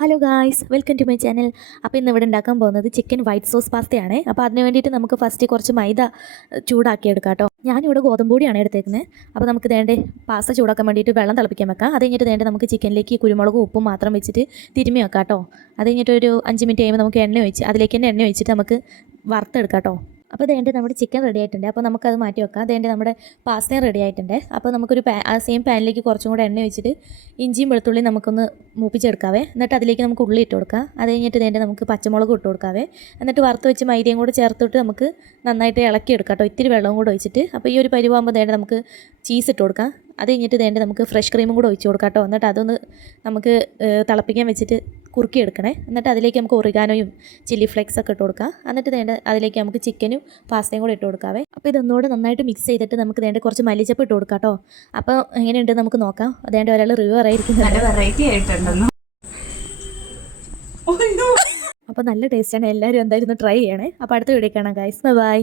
Hello guys, welcome to my channel. അപ്പോൾ ഇന്ന് ഇവിടെ ഉണ്ടാക്കാൻ പോകുന്നത് ചിക്കൻ വൈറ്റ് സോസ് പാസ്തയാണ്. അപ്പോൾ അതിന് വേണ്ടിയിട്ട് നമുക്ക് ഫസ്റ്റ് കുറച്ച് മൈദ ചൂടാക്കി എടുക്കാം കേട്ടോ. ഞാനിവിടെ ഗോതമ്പ് പൊടിയാണ് എടുത്തേക്കുന്നത്. അപ്പോൾ നമുക്ക് വേണ്ട പാസ്ത ചൂടാക്കാൻ വേണ്ടിയിട്ട് വെള്ളം തിളപ്പിക്കാൻ വെക്കാം. അത് കഴിഞ്ഞിട്ട് വേണ്ട നമുക്ക് ചിക്കനിലേക്ക് കുരുമുളകും ഉപ്പും മാത്രം വെച്ചിട്ട് തിരുമ്മി വെക്കാം കേട്ടോ. അത് കഴിഞ്ഞിട്ട് ഒരു 5 മിനിറ്റ് കഴിയുമ്പോൾ നമുക്ക് എണ്ണ ഒഴിച്ച് അതിലേക്ക് തന്നെ എണ്ണ ഒഴിച്ചിട്ട് നമുക്ക് വറുത്തെടുക്കാം കേട്ടോ. അപ്പോൾ ഇതേണ്ട നമ്മുടെ ചിക്കൻ റെഡി ആയിട്ടുണ്ട്. അപ്പോൾ നമുക്കത് മാറ്റി വെക്കാം. അതേണ്ട നമ്മുടെ പാസ്തയും റെഡി ആയിട്ടുണ്ട്. അപ്പോൾ നമുക്കൊരു സെയിം പാനിലേക്ക് കുറച്ചും കൂടെ എണ്ണ ഒഴിച്ചിട്ട് ഇഞ്ചിയും വെളുത്തുള്ളിയും നമുക്കൊന്ന് മൂപ്പിച്ചെടുക്കാവേ. എന്നിട്ട് അതിലേക്ക് നമുക്ക് ഉള്ളി ഇട്ട് കൊടുക്കാം. അത് കഴിഞ്ഞിട്ട് ഇതേണ്ട നമുക്ക് പച്ചമുളക് ഇട്ട് കൊടുക്കാവേ. എന്നിട്ട് വറുത്ത് വെച്ച് മൈദയും കൂടെ ചേർത്തിട്ട് നമുക്ക് നന്നായിട്ട് ഇളക്കിയെടുക്കാം കേട്ടോ. ഇത്തിരി വെള്ളവും കൂടെ ഒഴിച്ചിട്ട്. അപ്പോൾ ഈ ഒരു പരിവാകുമ്പോൾ ഇതേണ്ട നമുക്ക് ചീസ് ഇട്ട് കൊടുക്കാം. അത് കഴിഞ്ഞിട്ട് ഇതേണ്ട നമുക്ക് ഫ്രഷ് ക്രീമും കൂടെ ഒഴിച്ച് കൊടുക്കാം കേട്ടോ. എന്നിട്ട് അതൊന്ന് നമുക്ക് തിളപ്പിക്കാൻ വെച്ചിട്ട് കുറുക്കിയെടുക്കണേ. എന്നിട്ട് അതിലേക്ക് നമുക്ക് ഒറിഗാനോയും ചില്ലി ഫ്ലേക്സ് ഒക്കെ ഇട്ട് കൊടുക്കാം. എന്നിട്ട് വേണ്ട അതിലേക്ക് നമുക്ക് ചിക്കനും പാസ്തയും കൂടെ ഇട്ട് കൊടുക്കാവേ. അപ്പോൾ ഇതൊന്നുകൂടെ നന്നായിട്ട് മിക്സ് ചെയ്തിട്ട് നമുക്ക് വേണ്ട കുറച്ച് മല്ലിച്ചപ്പ് ഇട്ട് കൊടുക്കാം കേട്ടോ. അപ്പോൾ എങ്ങനെയുണ്ട് നമുക്ക് നോക്കാം. അതേണ്ട ഒരാൾ റിവ്യൂ അറിയിരിക്കുന്നത് നല്ല വെറൈറ്റി ആയിട്ടുണ്ടെന്ന്. അപ്പോൾ നല്ല ടേസ്റ്റാണ്. എല്ലാവരും എന്തായാലും ട്രൈ ചെയ്യണേ. അപ്പോൾ അടുത്ത വീഡിയോ കാണാം ഗൈസ്. ബൈ.